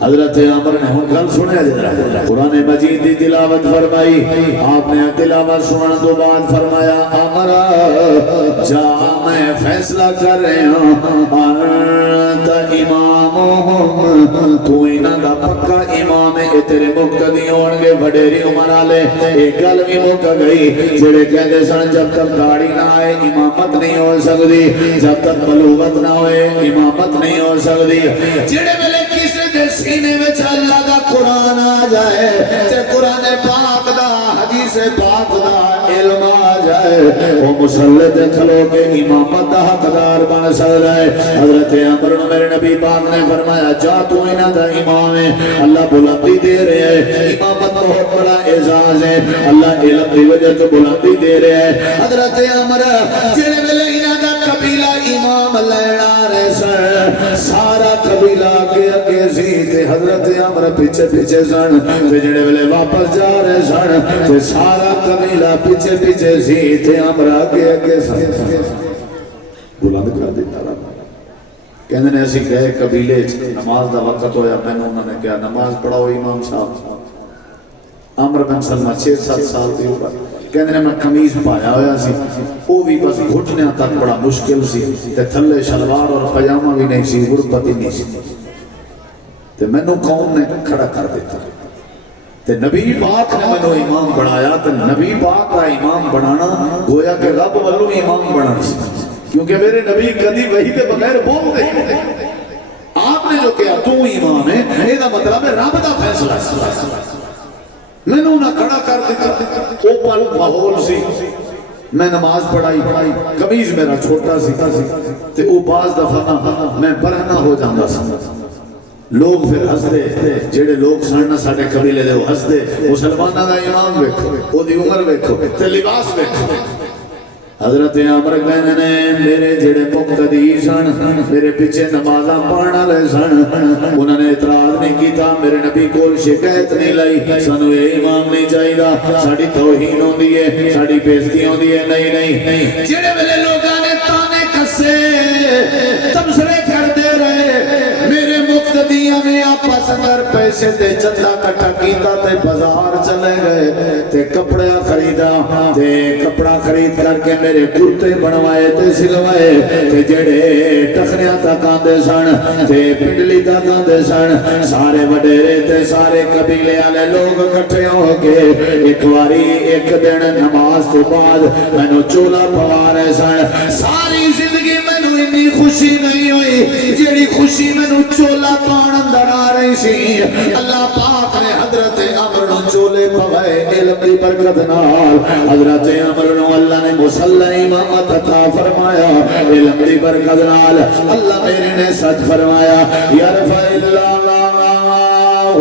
حضرت عمر نے ہن گل سنیا جڑا قرآن مجید دی تلاوت فرمائی آپ نے تلاوت سننے تو بعد فرمایا عمر جا میں فیصلہ کر رہے ہوں انت امامہم تو انہاں دا پکا امام ہے تیرے مقتدی ہون گے وڈیری عمر والے ایک گل بھی مک گئی جڑے کہندے سن جب تک داڑھی نہ آئے امامت نہیں ہو سکتی جب تک بلوغت نہ ہوئے امامت نہیں ہو سکتی جڑے ویلے کسے دے سینے وچ اللہ دا قرآن آ جائے تے قرآن پاک دا حدیث پاک دا علم آ جائے وہ مسلح تے کھلو کے امامت دا حقدار بن سکتا ہے۔ حضرت عمر نے میرے نبی پاک نے فرمایا جا تو انہاں دا امام ہے، اللہ بلندی دے رہے ہیں، امامت بہت بڑا اعزاز ہے، اللہ علم دی وجہ تو بلندی دے رہے ہیں۔ حضرت عمر جڑے ویلے انہاں دا قبیلہ امام لینا رہے سن، سارا قبیلہ اگے اگے سی تے حضرت عمر پیچھے پیچھے سن، تے جڑے ویلے واپس جا رہے سن تے سارا قبیلہ پیچھے پیچھے سی تے عمر اگے اگے سن۔ بلند کر دیتا رب کہندے نے اسی گئے قبیلے نماز دا وقت ہویا، میں نے انہوں نے کہا نماز پڑھاؤ امام صاحب۔ عمر بن سلمہ 6-7 سال دی عمر، کہندے نے میں قمیض پایا ہویا سی، وہ بھی بس گھٹنے تک بڑا مشکل سی تے تھلے شلوار اور پجامہ بھی نہیں سی، غربت ہی نہیں سی، تے مینوں قوم نے کھڑا کر دیتا تے نبی پاک نے مینوں امام بنایا تے نبی پاک کا امام بنانا گویا کہ رب والوں امام بنانا سی، کیونکہ میرے نبی کدی وحی کے بغیر بول نہیں۔ آپ نے جو کہا تو امام ہے، یہ دا مطلب ہے رب دا فیصلہ ہے۔ میں نے انہاں کھڑا کر دیتا، اوپر ماحول سی، میں نماز پڑھائی، قمیض میرا چھوٹا سی تے او بعض دفعہ میں برہنہ ہو جاندہ سا، لوگ پھر ہسدے، جڑے لوگ سننا ساڈے قبیلے دے وہ ہسدے، مسلماناں دا امام ویکھو، او دی عمر ویکھو تے لباس ویکھو۔ حضرت عمر کہنے نے میرے جڑے مقتدی سن، میرے پیچھے نمازاں پڑھن والے سن، انہوں نے اعتراض نہیں کیتا، میرے نبی کول شکایت نہیں لائی سانو یہ امام نہیں چاہیے، ساڈی توہین ہوندی ہے، ساڈی بےزتی ہوندی ہے، نہیں۔ جڑے ویلے لوگاں نے تانے کسے تبصرے کردے رہے، میرے مقتدیاں نے آپس اندر پیسے تے چندہ کٹھا کیتا تے بازار چلے گئے تے کپڑا خریدا تے کپڑا خرید کر کے میرے کرتے بنوائے تے سلوائے تے جڑے ٹخنیاں تک آندے سن تے پنڈلی تک آندے سن، سارے وڈیرے تے سارے قبیلے والے لوگ اکٹھے ہو کے ایک واری ایک دن نماز تو بعد مینوں چولا پوا رہے سن۔ ساری زندگی مینوں اتنی خوشی نہیں ہوئی جیڑی خوشی مینوں چولا پان اندر آ رہی سی۔ اللہ پاک نے حضرت عمر نو چولے پوائے علم دی برکت نال، حضرت عمر نو اللہ نے مصلی امامت عطا فرمایا علم دی برکت نال۔ اللہ میرے نے سچ فرمایا یرفع اللہ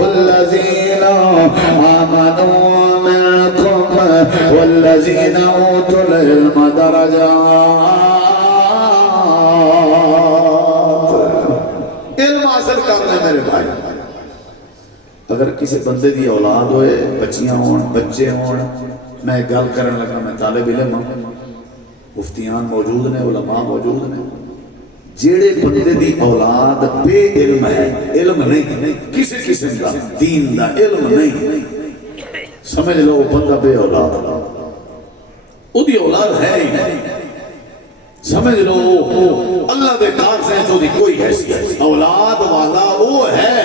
الذین آمنوا منکم والذین اوتوا العلم درجات۔ علم حاصل کرنا میرے بھائی، اگر کسی بندے دی اولاد ہوئے، بچیاں ہون، بچے ہون، میں گل کرن لگا میں طالب علم ہوں، مفتیان موجود نے، علماء موجود نے، جیڑے بندے دی اولاد بے علم ہے، علم نہیں کسی قسم دا دین دا علم نہیں، سمجھ لو بندہ بے اولاد، او دی اولاد ہے ہی نہیں، سمجھ لو اللہ دے کار سے تو دی کوئی حیثیت، اولاد والا وہ ہے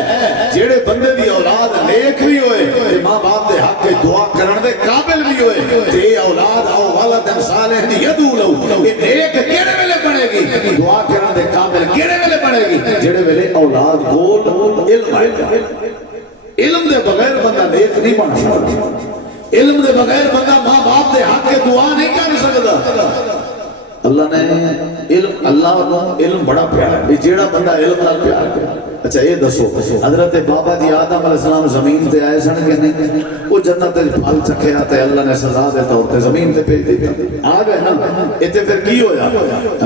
جیڑے بندے دی اولاد نیک بھی ہوئے تے ماں باپ دے حق کے دعا کرن دے قابل بھی ہوئے تے اولاد او ولد صالح یدعو لہو، یہ نیک کیڑے ویلے بنے گی، دعا کرن دے قابل کیڑے ویلے بنے گی، جیڑے ویلے اولاد کول علم آئے۔ علم دے بغیر بندہ نیک نہیں بن سکتا، علم دے بغیر بندہ ماں باپ دے حق کے دعا نہیں کر سکتا۔ اللہ نے علم، اللہ نے علم بڑا پیارا ہے، جیڑا بندہ علم نال پیار ہے۔ اچھا یہ دسو حضرت بابا جی آدم علیہ السلام زمین تے آئے سن کہ نہیں؟ وہ جنت تے پھل چکھیا تے اللہ نے سزا دے طور تے زمین تے بھیج دیا، آ گئے نا، ایتھے پھر کی ہویا؟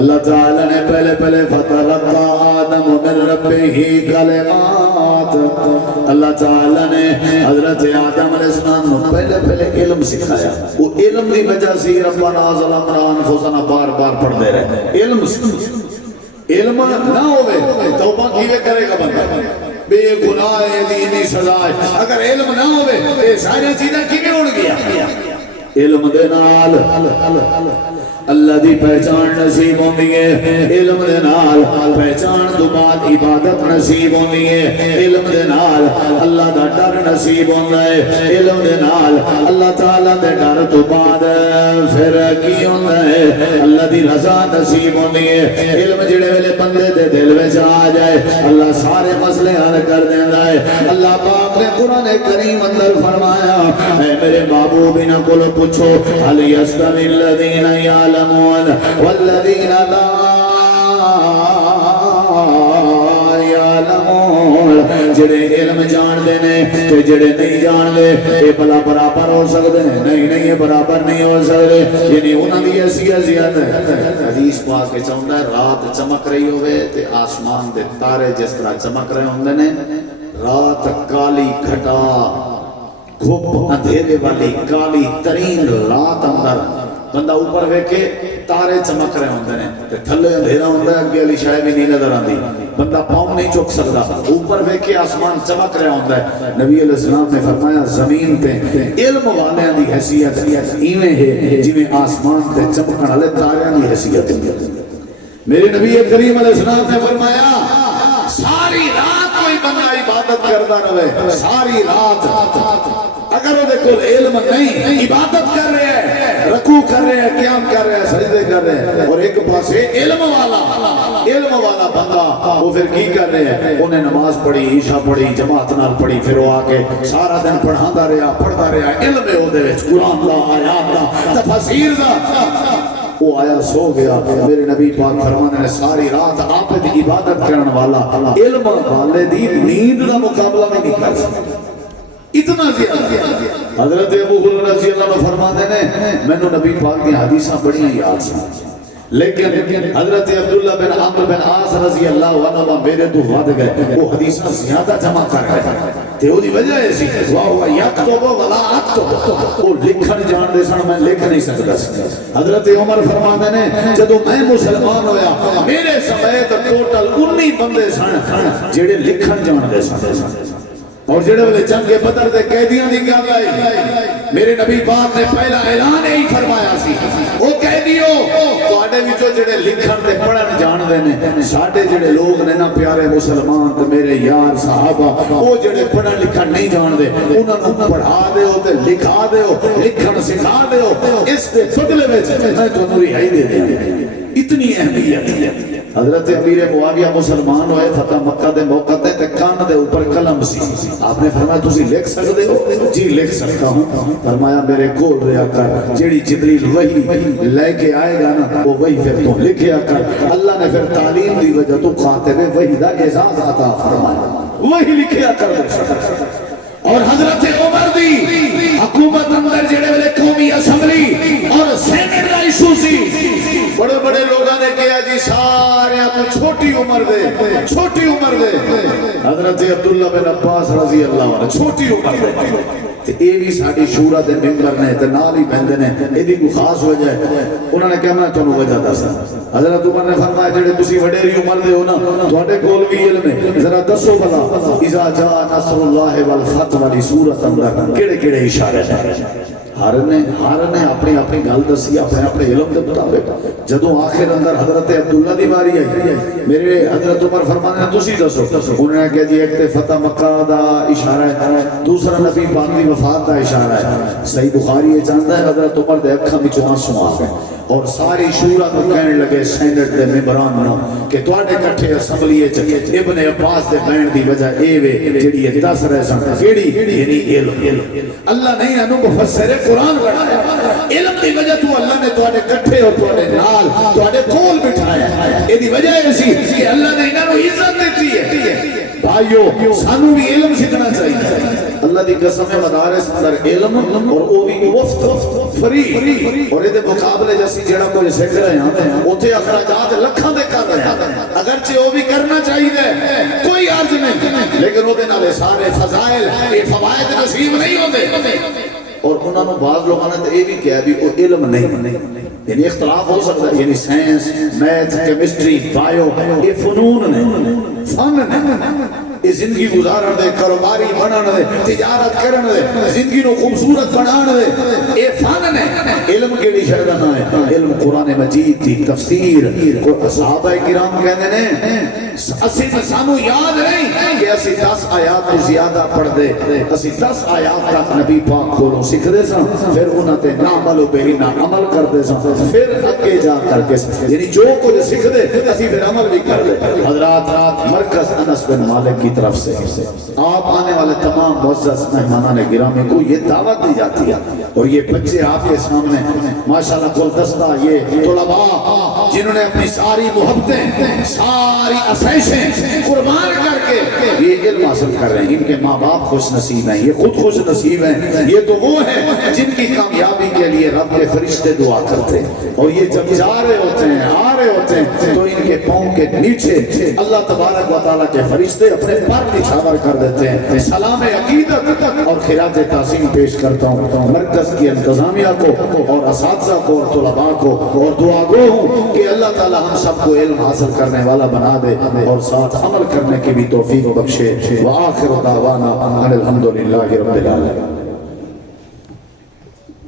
اللہ تعالی نے پہلے فتلقى آدم من ربہ کلمات، اللہ تعالی نے حضرت آدم علیہ السلام کو پہلے علم سکھایا، وہ علم دی وجہ سے ربنا ظلمنا انفسنا بار بار پڑھ دے رہے، علم نہ ہوئے توبہ کیوے کرے گا بندہ، بے گناہ دینی سزا ہے، اگر علم نہ ہوئے یہ ساری چیزیں کیوے اڑ گیا؟ علم دے نال اللہ دی پہچان نصیب ہوندی ہے علم دے نال پہچان تو بعد عبادت نصیب ہوندی ہے علم دے نال اللہ دا ڈر نصیب ہوندا ہے علم دے نال اللہ تعالی دے ڈر تو بعد پھر کی ہوندا ہے اللہ دی رضا نصیب ہوندی ہے علم جڑے ویلے بندے دے دل وچ آ جائے اللہ سارے مسئلے حل کر دیندا ہے اللہ پاک نے قرآن کریم اندر فرمایا اے میرے محبوب انہاں کول پوچھو هل يستوي الذين يعلمون والذين لا يعلمون جڑے علم جان دے نے تے جڑے نہیں جان دے اے بلا برابر ہو سکدے ہیں نہیں یہ برابر نہیں ہو سکدے یعنی انہاں دی حیثیت زیادہ ہے حدیث پاک وچ آندا ہے رات چمک رہی ہوے تے آسمان دے تارے جس طرح چمک رہے ہوندے نے رات کالی گھٹا گھپ اندھیرے والی کالی ترین رات اندر بندہ اوپر ویکھے تارے چمک رہے ہوندے نے تے تھلے اندھیرا ہوندا ہے اگے والی شے بھی نہیں نظر آندی بندہ پاؤں نہیں چک سکدا اوپر ویکھے آسمان چمک رہا ہوندا ہے نبی علیہ السلام نے فرمایا زمین تے علم والیاں دی حیثیت ایویں ہے جویں آسمان تے چمکن والے تاریاں دی حیثیت ہے میرے نبی کریم علیہ السلام نے فرمایا ساری رات کوئی بندہ عبادت کرتا رہے ساری رات اگر وہ دیکھو علم نہیں عبادت کر رہے ہیں رکوع کر رہے ہیں قیام کر رہے ہیں سجدے کر رہے ہیں اور ایک پاسے علم والا بندہ وہ پھر کی کر رہے ہیں انہیں نماز پڑھی عشاء پڑھی جماعت نال پڑھی پھر وہ آکے سارا دن پڑھاتا رہا علم ہے وہ دے وچ قرآن دا آیات دا تفسیر دا وہ آیا سو گیا میرے نبی پاک فرمانے نے ساری رات آپ دی عبادت کرن والا علم والے دی نیند دا مقابلہ بھی نہیں کر سکتا اتنا زیادہ حضرت ابو ہریرہ رضی اللہ عنہ فرماتے ہیں مینوں نبی پاک دی حدیثاں بڑیاں یاد سن لیکن حضرت عبداللہ بن عمرو بن عاص رضی اللہ عنہ میرے تو ود گئے وہ حدیثاں زیادہ جمع کر گئے تے او دی وجہ ایسی واہ یکتب ولا اکتب وہ لکھن جان دے سن میں لکھ نہیں سکدا سی حضرت عمر فرماتے ہیں جدوں میں مسلمان ہویا میرے سمیت ٹوٹل 19 بندے سن جڑے لکھن جان دے سن اور جڑے والے جنگ بدر دے قیدیاں دی گل آئی میرے نبی پاک نے پہلا اعلان ہی فرمایا سی او قیدیو تواڈے وچوں جڑے لکھن تے پڑھن جان دے نے ساڈے جڑے لوگ نے نا پیارے مسلمان تے میرے یار صحابہ او جڑے پڑھن لکھن نہیں جان دے انہاں نوں پڑھا دیو تے لکھا دیو لکھن سکھا دیو اس دے بدلے وچ میں تانوں رہائی دے دیں اتنی اہمیت ہے حضرت امیر معاویہ مسلمان ہوئے فتح مکہ دے موقع تے کان دے اوپر قلم سی آپ نے فرمایا تسی لکھ سکتے ہو جی لکھ سکتا ہوں فرمایا میرے کول رہا کر جیڑی جبریل وحی لے کے آئے گا نا وہ وحی پھر تو لکھیا کر اللہ نے پھر تعلیم دی وجہ تو خاطب وحی دا اعزاز عطا فرمایا وحی لکھیا کر اور حضرت عمر دی حکومت اندر جڑے والے قومی اسمبلی اور سینٹ دا ایشو سی بڑے بڑے لوگاں نے کہا جی سارے تو چھوٹی عمر دے حضرت عبداللہ بن عباس رضی اللہ عنہ چھوٹی عمر دے تے اے بھی ساڈی شورا دے ممبر نے تے نال ہی بہندے نے ایدی کوئی خاص وجہ ہے انہوں نے کہا میں تانوں وجہ دسدا حضرت عمر نے فرمایا جڑے تسی وڈیری عمر دے ہو نا تواڈے کول بھی علم ہے ذرا دسو بھلا اذا جاء نصر اللہ والفتح والی سورۃ اندر کیڑے کیڑے اشارے ہیں ہر نے اپنی گل دسی اپنے علم کے مطابق جدوں آخر اندر حضرت عبداللہ دی باری آئی میرے حضرت عمر فرمانے ہیں تسی دسو انہوں نے کہا جی ایک تے فتح مکہ دا اشارہ ہے دوسرا نبی پاک دی وفات دا اشارہ ہے صحیح بخاری یہ جانتا ہے حضرت عمر دے اکھاں وچوں آنسو آ گئے اور ساری شورا کو کہنے لگے سینٹ دے ممبران نو کہ تواڈے کٹھے اسمبلی وچ ابن عباس دے بہن دی وجہ اے وے جڑی یہ دس رہے سن کیڑی یعنی علم اللہ نہیں انو مفسر قرآن بنایا علم دی وجہ تو اللہ نے تواڈے کٹھے اور تواڈے نال تواڈے کول بٹھایا اے دی وجہ ایسی کہ اللہ نے انہاں نو عزت دتی ہے بھائیو سانو بھی علم سیکھنا چاہیے اللہ دی قسم ہے مدارس اندر علم اور وہ بھی مفت فری اور یہ مقابلے جیسی جڑا کوئی سیکھ رہے ہیں اوتھے اخراجات لکھاں دے کر رہے ہیں اگرچہ وہ بھی کرنا چاہیے کوئی عرض نہیں لیکن وہ دے نالے سارے فضائل یہ فوائد نصیب نہیں ہوتے اور انہوں نے بعض لوگوں نے تو یہ بھی کہا بھی وہ علم نہیں یعنی اختلاف ہو سکتا ہے یعنی سائنس میتھ کیمسٹری بایو یہ فنون نہیں فن نہیں یہ زندگی گزارن دے کاروباری بنان دے تجارت کرن دے زندگی نو خوبصورت بنان دے یہ فن نے علم کیڑی شے دا نام ہے؟ علم قرآن مجید دی تفسیر کو صحابہ کرام کہندے نے اسی تے سانو یاد نہیں کہ اسی 10 آیات تو زیادہ پڑھ دے، اسی 10 آیات تک نبی پاک کولوں سیکھ دے سن، پھر انہاں تے نعمل بہ نہ عمل کر دے سن، پھر اگے جا کر کے یعنی جو کچھ سیکھ دے اسی پھر عمل بھی کر دے۔ حضرات مرکز انس بن مالک کی طرف سے آپ آنے والے تمام معزز مہمانان گرامی کو یہ دعوت دی جاتی ہے، اور یہ بچے آپ کے سامنے ماشاءاللہ گلدستہ یہ طلباء جنہوں نے اپنی ساری محبتیں ساری آسائشیں قربان کر کے یہ علم حاصل کر رہے ہیں، ان کے ماں باپ خوش نصیب ہیں، یہ خود خوش نصیب ہیں، یہ تو وہ ہیں جن کی کامیابی کے لیے رب کے فرشتے دعا کرتے ہیں، اور یہ جب جا رہے ہوتے ہیں آ رہے ہوتے ہیں تو ان کے پاؤں کے نیچے اللہ تبارک و تعالیٰ کے فرشتے اپنے پر نچھاور کر دیتے ہیں۔ سلام عقیدت اور خراج تعظیم پیش کرتا ہوں مرکز کی انتظامیہ کو اور اساتذہ کو اور طلباء کو، اور دعا گو ہوں کہ اللہ تعالی ہم سب کو علم حاصل کرنے والا بنا دے اور ساتھ عمل کرنے کی بھی توفیق بخشے۔ وآخر دعوانا ان الحمدللہ رب العالمین۔